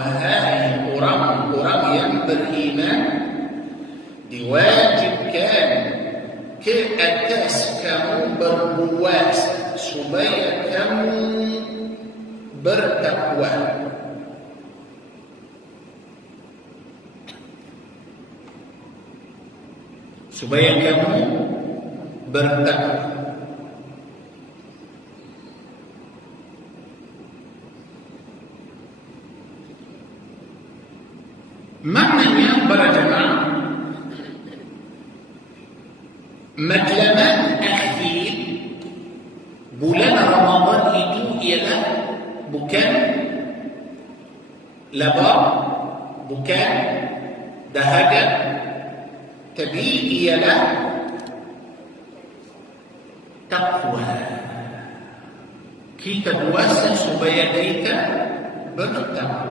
wahai orang-orang yang beriman diwajibkan ke atas kamu berbuat supaya kamu bertakwa supaya kamu bertakwa معنى اليوم أكبر جماعة؟ مدلمان أخي بولان رمضان يدو إلى بكان لبا بكان دهجة تبي إلى تقوى. كي تبواسس بيديك بنتقوى